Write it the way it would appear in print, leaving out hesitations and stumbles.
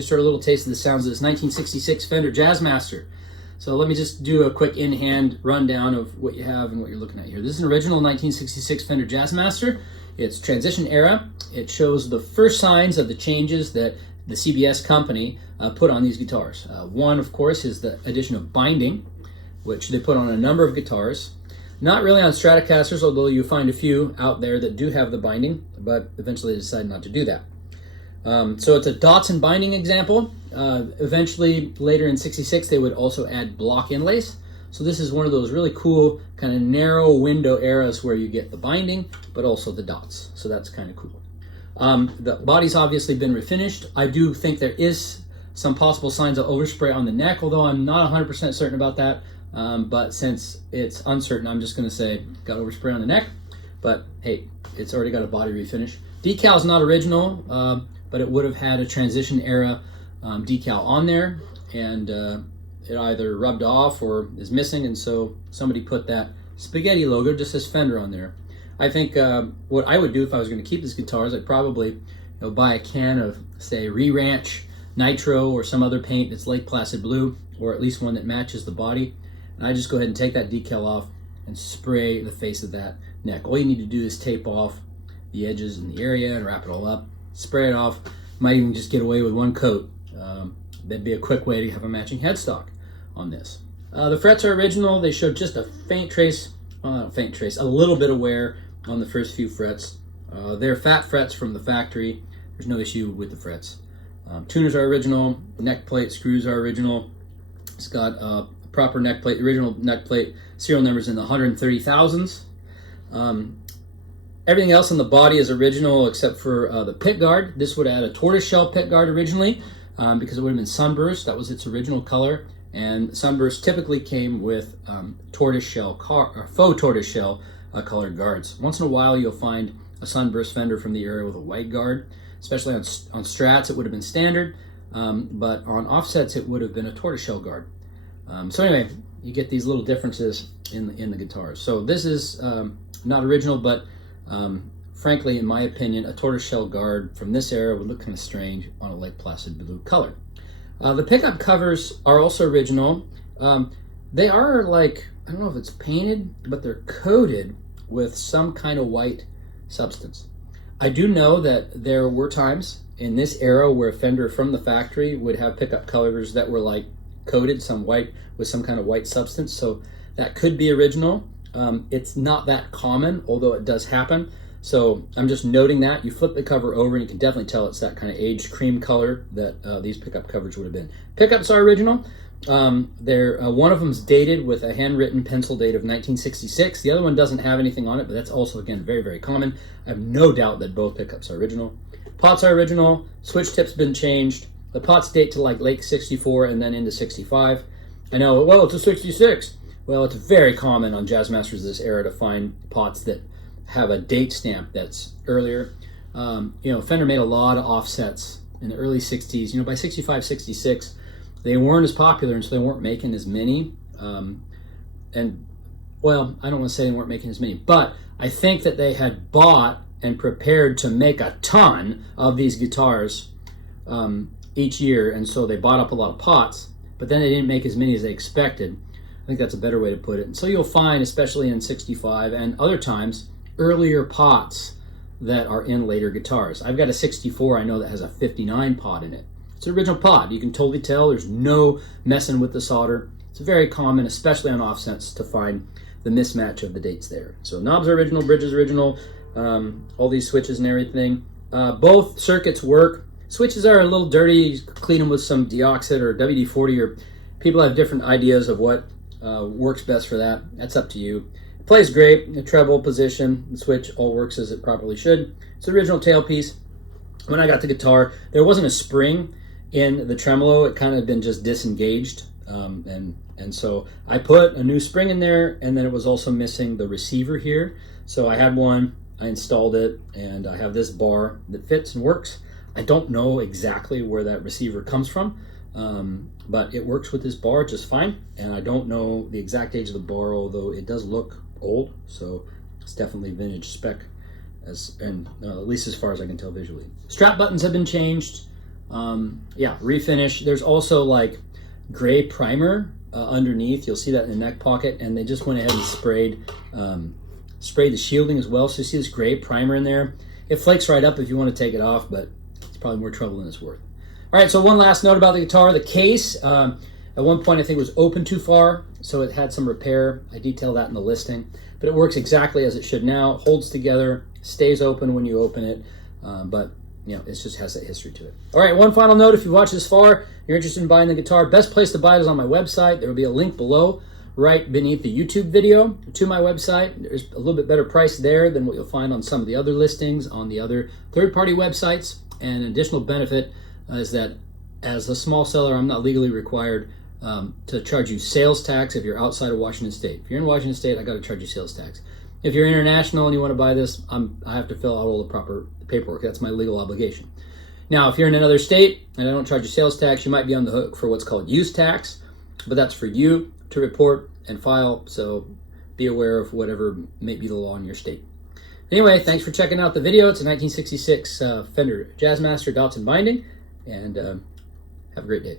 just heard a little taste of the sounds of this 1966 Fender Jazzmaster. So let me just do a quick in-hand rundown of what you have and what you're looking at here. This is an original 1966 Fender Jazzmaster. It's transition era. It shows the first signs of the changes that the CBS company put on these guitars. One, of course, is the addition of binding, which they put on a number of guitars. Not really on Stratocasters, although you find a few out there that do have the binding, but eventually they decided not to do that. So it's a dots and binding example. Eventually, later in '66, they would also add block inlays. So this is one of those really cool kind of narrow window eras where you get the binding, but also the dots. So that's kind of cool. The body's obviously been refinished. I do think there is some possible signs of overspray on the neck, although I'm not 100% certain about that. But since it's uncertain, I'm just going to say got overspray on the neck. But hey, it's already got a body refinish. Decal's not original, but it would have had a transition era decal on there, and it either rubbed off or is missing, and so somebody put that spaghetti logo, just says Fender on there. I think what I would do if I was going to keep this guitar is I'd probably buy a can of, say, Re-Ranch Nitro or some other paint that's like Placid blue, or at least one that matches the body, and I just go ahead and take that decal off and spray the face of that neck. All you need to do is tape off the edges in the area and wrap it all up, spray it off. Might even just get away with one coat. That'd be a quick way to have a matching headstock on this. The frets are original. They show just a faint trace, not a faint trace, a little bit of wear on the first few frets. They're fat frets from the factory. There's no issue with the frets. Tuners are original. Neck plate screws are original. It's got a proper neck plate, original neck plate, serial numbers in the 130,000s. Everything else on the body is original except for the pick guard. This would add a tortoiseshell pick guard originally because it would have been sunburst. That was its original color. And sunburst typically came with tortoiseshell or faux tortoiseshell colored guards. Once in a while you'll find a sunburst Fender from the era with a white guard. Especially on Strats it would have been standard, but on offsets it would have been a tortoiseshell guard. So anyway, you get these little differences in the guitars. So this is not original, but frankly, in my opinion, a tortoiseshell guard from this era would look kind of strange on a light Placid blue color. The pickup covers are also original. They are like, I don't know if it's painted, but they're coated with some kind of white substance. I do know that there were times in this era where Fender from the factory would have pickup covers that were like coated some white with some kind of white substance, so that could be original. It's not that common, although it does happen. So I'm just noting that. You flip the cover over and you can definitely tell it's that kind of aged cream color that these pickup covers would have been. Pickups are original. One of them's dated with a handwritten pencil date of 1966. The other one doesn't have anything on it, but that's also, again, very, very common. I have no doubt that both pickups are original. Pots are original. Switch tip's been changed. The pots date to like late 64 and then into 65. I know, well, it's a 66. Well, it's very common on Jazzmasters this era to find pots that have a date stamp that's earlier. Fender made a lot of offsets in the early 60s. By 65, 66, they weren't as popular, and so they weren't making as many. Well, I don't want to say they weren't making as many, but I think that they had bought and prepared to make a ton of these guitars each year, and so they bought up a lot of pots, but then they didn't make as many as they expected. I think that's a better way to put it. And so you'll find, especially in 65 and other times, earlier pots that are in later guitars. I've got a 64 I know that has a 59 pot in it. It's an original pot. You can totally tell there's no messing with the solder. It's very common, especially on offsets, to find the mismatch of the dates there. So knobs are original, bridges original, all these switches and everything. Both circuits work. Switches are a little dirty. You clean them with some deoxit or WD-40, or people have different ideas of what works best for that. That's up to you. It plays great. The treble position, the switch all works as it probably should. It's the original tailpiece. When I got the guitar, there wasn't a spring in the tremolo. It kind of been just disengaged, and so I put a new spring in there, and then it was also missing the receiver here. So I had one, I installed it, and I have this bar that fits and works. I don't know exactly where that receiver comes from, but it works with this bar just fine, and I don't know the exact age of the bar, although it does look old, so it's definitely vintage spec, at least as far as I can tell visually. Strap buttons have been changed. Yeah, refinish. There's also like gray primer underneath. You'll see that in the neck pocket, and they just went ahead and sprayed the shielding as well. So you see this gray primer in there. It flakes right up if you want to take it off, but it's probably more trouble than it's worth. All right, so one last note about the guitar. The case, at one point I think it was open too far, so it had some repair. I detail that in the listing, but it works exactly as it should now. It holds together, stays open when you open it, but you know, it just has that history to it. All right, one final note: if you watch this far, you're interested in buying the guitar, best place to buy it is on my website. There will be a link below, right beneath the YouTube video to my website. There's a little bit better price there than what you'll find on some of the other listings on the other third-party websites. And an additional benefit is that as a small seller, I'm not legally required to charge you sales tax if you're outside of Washington State. If you're in Washington State, I got to charge you sales tax. If you're international and you want to buy this, I have to fill out all the proper paperwork. That's my legal obligation. Now, if you're in another state and I don't charge you sales tax, you might be on the hook for what's called use tax, but that's for you to report and file, so be aware of whatever may be the law in your state. Anyway, thanks for checking out the video. It's a 1966 Fender Jazzmaster Dotson binding, and have a great day.